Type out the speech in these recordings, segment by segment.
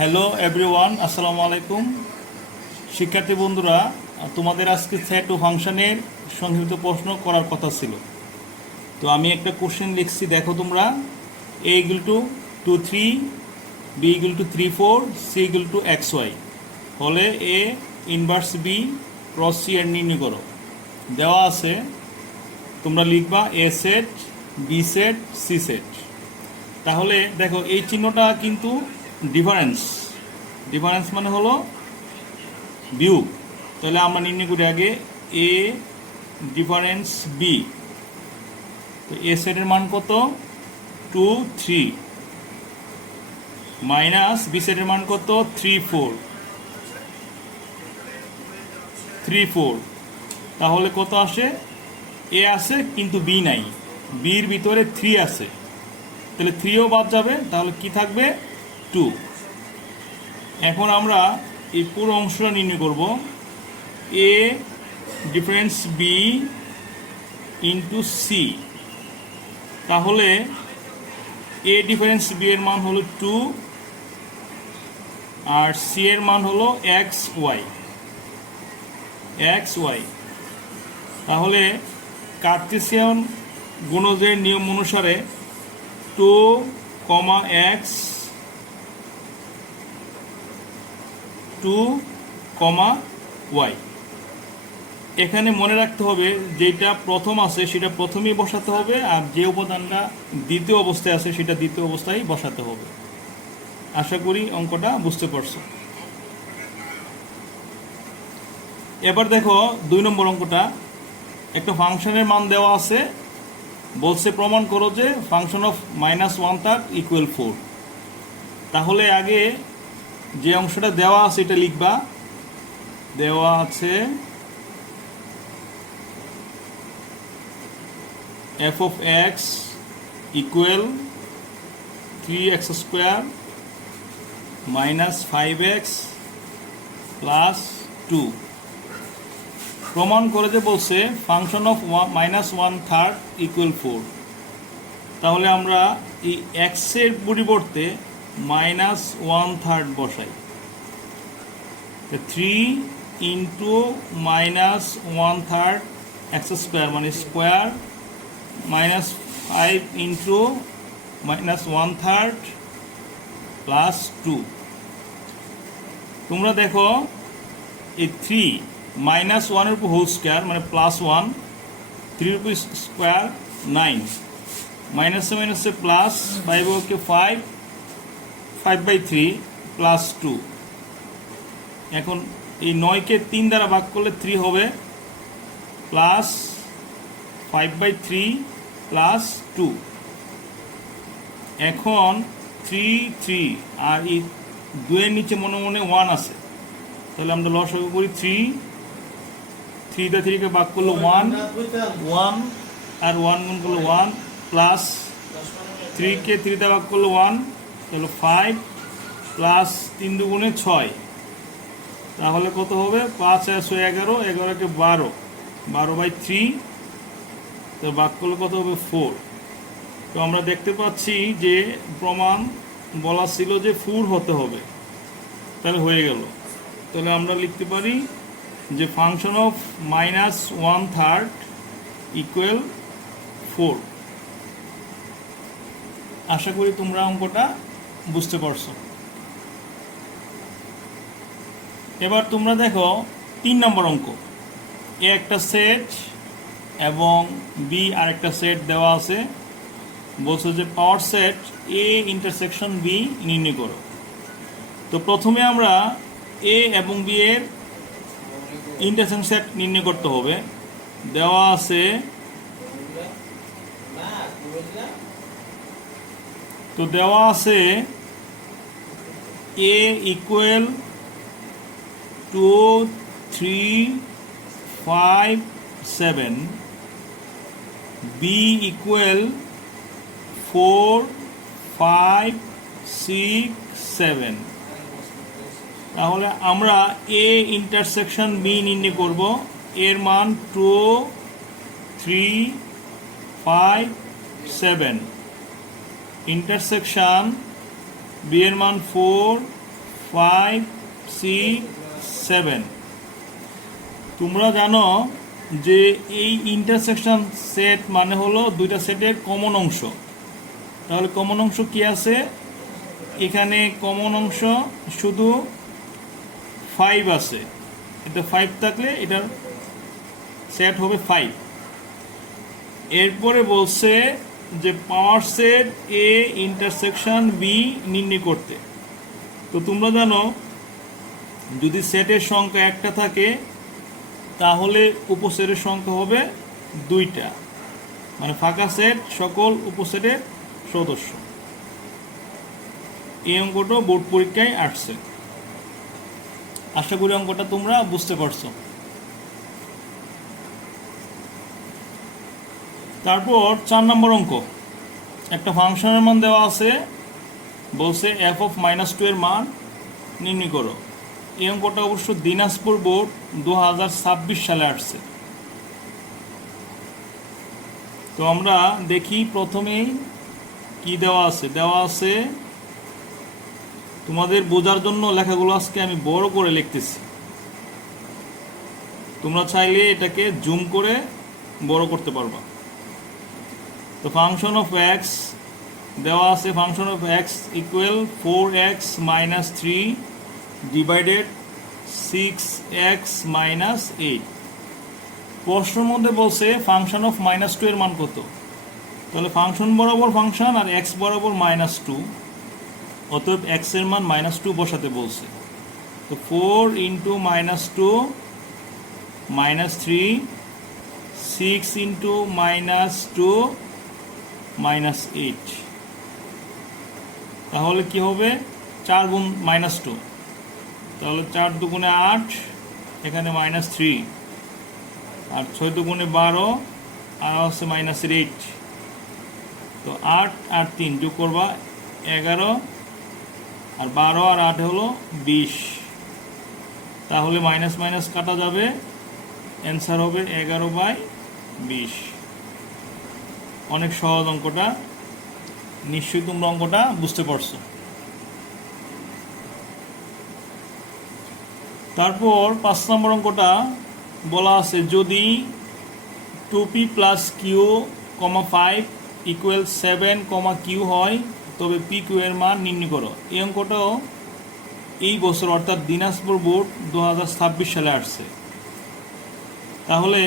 Hello everyone, আসসালামু আলাইকুম। শিক্ষার্থী বন্ধুরা, তোমাদের আজকে সেট ও ফাংশনের সংক্ষিপ্ত প্রশ্ন করার কথা ছিল। তো আমি একটা কোশ্চেন লিখছি, দেখো তোমরা। A equal to 2 3, B equal to 3 4, C equal to XY হলে A inverse B cross C এর নির্ণয় করো। দেওয়া আছে, তোমরা লিখবা A set, B set, C set. তাহলে দেখো এই চিহ্নটা কিন্তু ডিফারেন্স মানে হলো বিয়োগ। তাহলে আমরা নির্ণয় করি আগে এ ডিফারেন্স বি। তো এ সেটের মান কত? 2 3 মাইনাস বি সেটের মান কত? 3 4। তাহলে কত আসে? এ আছে কিন্তু বি নাই, বির ভিতরে 3 আছে, তাহলে 3ও বাদ যাবে, তাহলে কি থাকবে? 2। এখন আমরা এই পুরো অংশটা নির্ণয় করব। A difference B into C. তাহলে এ ডিফারেন্স বি এর মান হলো 2 আর সি এর মান হলো XY। তাহলে কার্টেসিয়ান গুণজের নিয়ম অনুসারে 2, x 2, y। এখানে মনে রাখতে হবে যেটা প্রথম আছে সেটা প্রথমেই বসাতে হবে, আর যে উপাদানটা দ্বিতীয় অবস্থায় আছে সেটা দ্বিতীয় অবস্থায় বসাতে হবে। আশা করি অঙ্কটা বুঝতে পারছো। এবার দেখো 2 নম্বর অঙ্কটা। একটা ফাংশনের মান দেওয়া আছে, বলছে প্রমাণ করো যে ফাংশন অফ -1/3 = 4। তাহলে আগে যে অংশটা দেওয়া আছে এটা লিখবা। দেওয়া আছে f of x equal 3x² minus 5x plus 2। প্রমাণ করে যে বলছে ফাংশন অফ -1/3 = 4। তাহলে আমরা এই x এর পরিবর্তে -1/3 বসাই। 3 ইন্টু -1/3 x² মানে স্কোয়ার, -5 ইন্টু -1/3 প্লাস 2। তোমরা দেখো এই 3 -1 এর উপর হোল স্কোয়ার মানে +1, 3 এর উপর স্কোয়ার 9, মাইনাসে মাইনাসে প্লাস, 5 ওকে 5/3 প্লাস 2। এখন এই 9কে 3 দ্বারা ভাগ করলে 3 হবে, প্লাস 5/3 প্লাস 2। এখন 3 আর এই 2 এর নিচে মনে মনে 1 আছে, তাহলে আমরা লসাগু করি 3 দিয়ে 3 কে ভাগ করলে 1 আর 1 গুণ করলে 1, প্লাস 3 কে 3 দিয়ে ভাগ করলে 1, তাহলে 5 প্লাস 3 দুগুণে 6। তাহলে কত হবে? 5 আর 6 11, 11 কে 12, 12/3, তো ভাগ করলে কত হবে? 4। তো আমরা দেখতে পাচ্ছি যে প্রমাণ বলা ছিল যে 4 হতে হবে, তাহলে হয়ে গেল। তাহলে আমরা লিখতে পারি যে ফাংশন অফ -1/3 = 4। আশা করি তোমরা অঙ্কটা বুঝতে পারছো। এবার তোমরা দেখো 3 নম্বর অঙ্ক। এ একটা সেট এবং বি আর একটা সেট দেওয়া আছে, বলছে যে power set A intersection B নির্ণয় করো। তো প্রথমে আমরা এ এবং বি এর ইন্টারসেকশন সেট নির্ণয় করতে হবে। দেওয়া আছে, তো দেওয়া আছে এ ইকুয়াল 2 3 5 7, বি ইকুয়াল 4 5 6 7। তাহলে আমরা এ ইন্টারসেকশন বি নির্ণয় করব। এর মান 2 3 5 7, ইন্টারসেকশন বি এর মান 4 5 6 7। তোমরা জানো যে এই ইন্টারসেকশন সেট মানে হলো দুইটা সেটের কমন অংশ। তাহলে কমন অংশ কি আছে? এখানে কমন অংশ শুধু 5 আছে। এটা 5 থাকলে এটার সেট হবে 5। এরপরে বলছে যে power set A intersection B নির্ণয় করতে। তো তোমরা জানো যদি সেটের সংখ্যা একটা থাকে তাহলে উপসেটের সংখ্যা হবে 2টা, মানে ফাঁকা সেট সকল উপসেটের সদস্য। এই অঙ্কটা বোর্ড পরীক্ষায় আসছে। আশা করি অঙ্কটা তোমরা বুঝতে পারছো। তারপর 4 নম্বর অঙ্ক, একটা ফাংশনের মান দেওয়া আছে, বলছে f of -2 এর মান নির্ণয় করো। এই অঙ্কটা অবশ্য দিনাজপুর বোর্ড 2026 সালে আসছে। তো আমরা দেখি প্রথমেই কি দেওয়া আছে। তোমাদের বোঝার জন্য লেখাগুলো আজকে আমি বড় করে লিখতেছি। তোমরা চাইলে এটাকে জুম করে বড় করতে পারবা। তো ফাংশন অফ এক্স দেওয়া আছে, function of x equal 4x - 3 divided 6x - 8। প্রশ্নের মধ্যে বলছে ফাংশন অফ -2 এর মান কত। তাহলে ফাংশন বরাবর ফাংশন আর x বরাবর -2, অতএব x এর মান -2 বসাতে বলছে। তো 4 × -2 -3, 6 × -2 -8। তাহলে কি হবে? 4 গুণ -2, তাহলে 4 দুগুণে 8, এখানে -3, আর 6 দুগুণে 12, আর হচ্ছে -8। তো 8 আর 3 যোগ করবা 11, আর 12 আর 8 হলো 20। তাহলে মাইনাস মাইনাস কাটা যাবে, অ্যান্সার হবে 11/20। অনেক সহজ অঙ্কটা, নিশ্চয়ই তোমরা অঙ্কটা বুঝতে পারছো। তারপর 5 নম্বর অঙ্কটা বলা আছে যদি 2p + q, 5 = 7, q হয় তবে pq এর মান নির্ণয় করো। এই অঙ্কটাও এই বছর অর্থাৎ দিনাজপুর বোর্ড 2026 সালে আসছে। তাহলে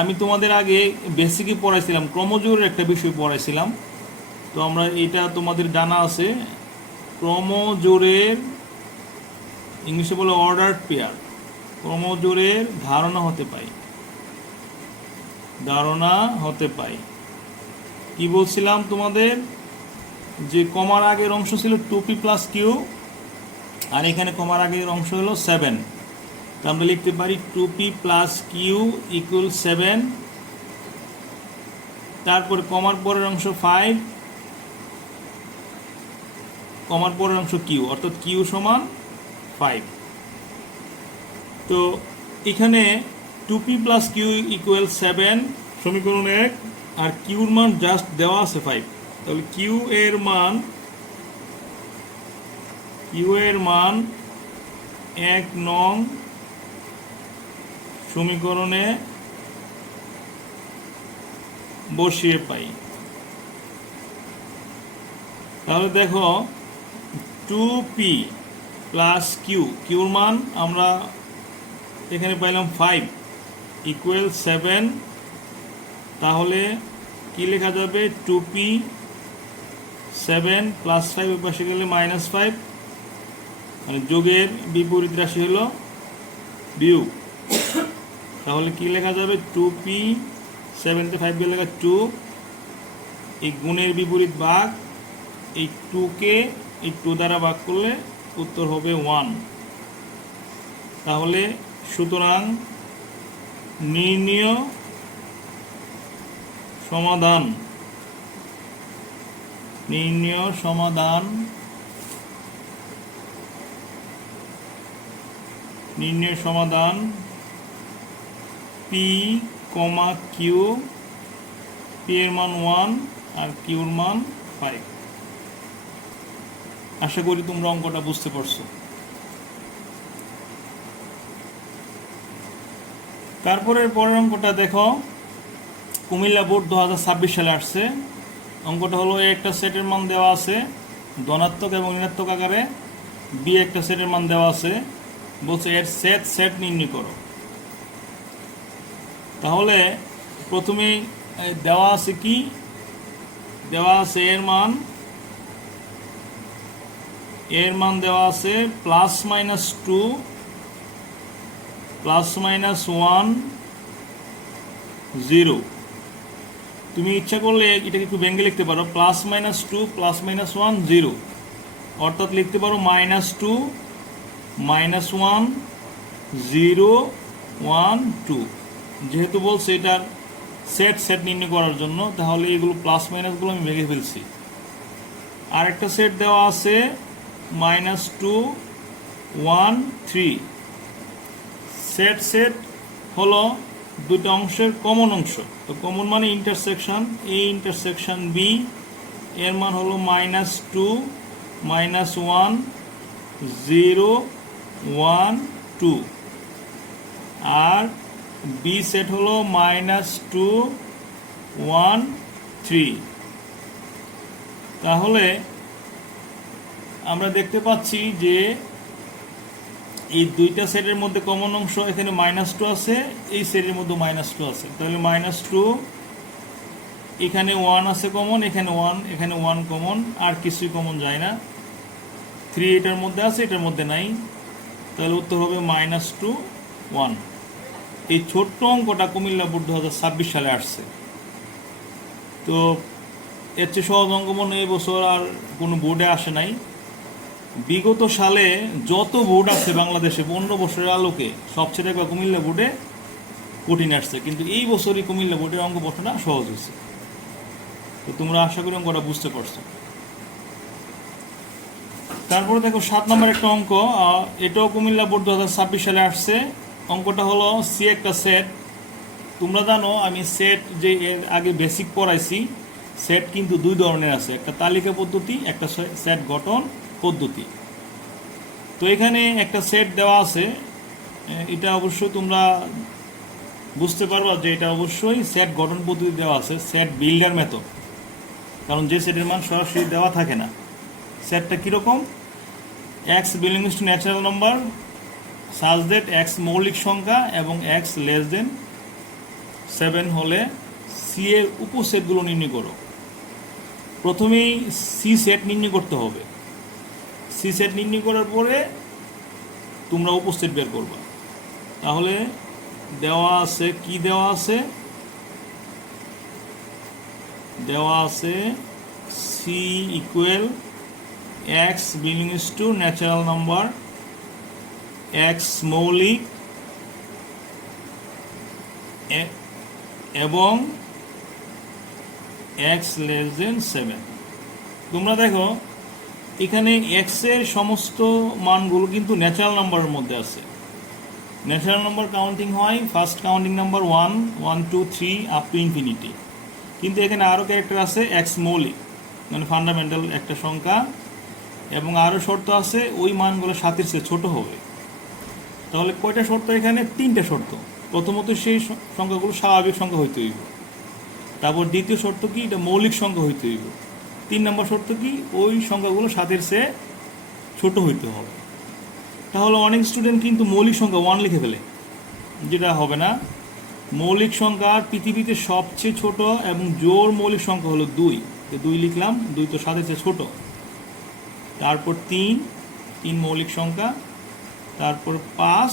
আমি তোমাদের আগে বেসিকই পড়াইছিলাম, ক্রমজোড়ের একটা বিষয় পড়াইছিলাম। তো আমরা এটা তোমাদের জানা আছে, ক্রমজোড়ের ইংলিশে বলে অর্ডার্ড পেয়ার, ক্রমজোড়ের ধারণা হতে পাই। কি বলছিলাম তোমাদের, যে কমার আগের অংশ ছিল 2p + q, আর এখানে কমার আগের অংশ হলো 7। তো আমরা লিখতে পারি 2p + q = 7। তারপরে কমার পরের অংশ 5, কমার পরের অংশ q, অর্থাৎ q = 5। তো এখানে 2p + q = 7 সমীকরণ 1, আর q এর মান জাস্ট দেওয়া আছে 5। তাহলে q এর মান 1 নং সমীকরণে বসিয়ে পাই। তাহলে দেখো 2p + q, এর মান আমরা এখানে পাইলাম 5 = 7। তাহলে কি লেখা যাবে? 2p 7 + 5 এর পাশে গেলে -5, মানে যোগের বিপরীত রাশি হলো বিয়োগ। তাহলে কি লেখা যাবে? 2p 7 তে 5 গেলে লেখা 2, এই গুণের বিপরীত ভাগ, এই 2 কে এই 2 দ্বারা ভাগ করলে উত্তর হবে 1। তাহলে সুতরাং নির্ণয় সমাধান p, q, p এর মান 1 আর q এর মান 5। আশা করি তোমরা অঙ্কটা বুঝতে পারছো। তারপরে পরের অঙ্কটা দেখো, কুমিল্লা বোর্ড 2026 সালে আসছে। অঙ্কটা হলো এ একটা সেটের মান দেওয়া আছে ধনাত্মক এবং ঋণাত্মক আকারে, বি একটা সেটের মান দেওয়া আছে, বলছে এর সেট নির্ণয় করো। তাহলে প্রথমেই দেওয়া আছে কি, দেওয়া আছে এর মান দেওয়া আছে +-2 +-1 0। তুমি ইচ্ছা করলে এটাকে একটু ভেঙে লিখতে পারো, +-2 +-1 0, অর্থাৎ লিখতে পারো -2 -1 0 1 2। যেহেতু বলছে এটার সেট নির্ণয় করার জন্য, তাহলে এগুলো প্লাস মাইনাসগুলো আমি ভেঙে ফেলছি। আর একটা সেট দেওয়া আছে -2 1 3। সেট হলো দুটো অংশের কমন অংশ। তো কমন মানে ইন্টারসেকশন, এ ইন্টারসেকশন বি, এর মান হলো -2 -1 0 1 2। আর বি সেট হলো -2 1 3। তাহলে আমরা দেখতে পাচ্ছি যে এই দুইটা সেটের মধ্যে কমন অংশ এখানে -2 আছে, এই সেটের মধ্যে -2 আছে। তাহলে -2, এখানে 1 আছে কমন, এখানে 1, এখানে 1 কমন, আর কিছুই কমন যায় না। 3 এটার মধ্যে আছে, এটার মধ্যে নাই। তাহলে উত্তর হবে -2 1। এই ছোট্ট অঙ্কটা কুমিল্লা বোর্ড 2026 সালে আসছে। তো এর চেয়ে সহজ অঙ্ক মনে এই বছর আর কোনো বোর্ডে আসে নাই। বিগত সালে যত বোর্ড আছে বাংলাদেশে 15 বছরের আলোকে, সবচেয়ে একবার কুমিল্লা বোর্ডে কঠিন আসছে, কিন্তু এই বছরই কুমিল্লা বোর্ডের অঙ্ক প্রশ্নটা সহজ হয়েছে। তো তোমরা আশা করি অঙ্কটা বুঝতে পারছো। তারপরে দেখো 7 নম্বর একটা অঙ্ক, এটাও কুমিল্লা বোর্ড 2026 সালে আসছে। অঙ্কটা হলো সি একটা সেট। তোমরা জানো আমি সেট যে এর আগে বেসিক পড়াইছি, সেট কিন্তু দুই ধরনের আছে, একটা তালিকা পদ্ধতি, একটা সেট গঠন পদ্ধতি। তো এখানে একটা সেট দেওয়া আছে, এটা অবশ্যই তোমরা বুঝতে পারবা যে এটা অবশ্যই সেট গঠন পদ্ধতি দেওয়া আছে, সেট বিল্ডার মেথড। কারণ যে সেটের মান সরাসরি দেওয়া থাকে না। সেটটা কীরকম, x belongs to natural number such that x মৌলিক সংখ্যা এবং x <7 হলে সি এর উপসেটগুলো নির্ণয় করো। প্রথমেই সি সেট নির্ণয় করতে হবে। সি সেট নির্ণয় করার পরে তোমরা উপসেট বের করবা। তাহলে দেওয়া আছে কি, দেওয়া আছে C equal x belongs to natural number, x মৌলিক এবং x <7। তোমরা দেখো এখানে x এর সমস্ত মানগুলো কিন্তু ন্যাচারাল নাম্বারের মধ্যে আছে। ন্যাচারাল নাম্বার কাউন্টিং হয়, first counting number 1 1 2 3 up to infinity. কিন্তু এখানে আরও ক্যারেক্টার আছে x মৌলিক, মানে ফান্ডামেন্টাল একটা সংখ্যা, এবং আরও শর্ত আছে ওই মানগুলো 7-এর চেয়ে ছোট হবে। তাহলে কয়টা শর্ত এখানে, 3টা শর্ত। প্রথমত সেই সংখ্যাগুলো স্বাভাবিক সংখ্যা হইতে হইব, তারপর দ্বিতীয় শর্ত কি, এটা মৌলিক সংখ্যা হইতে হইব, 3 নম্বর শর্ত কি, ওই সংখ্যাগুলো 7-এর চেয়ে ছোট হইতে হবে। তাহলে অনেক স্টুডেন্ট কিন্তু মৌলিক সংখ্যা 1 লিখে ফেলে, যেটা হবে না। মৌলিক সংখ্যার পৃথিবীতে সবচেয়ে ছোট এবং জোড় মৌলিক সংখ্যা হলো 2, 2 লিখলাম, 2 তো 7-এর চেয়ে ছোট। তারপর 3 মৌলিক সংখ্যা, তারপর 5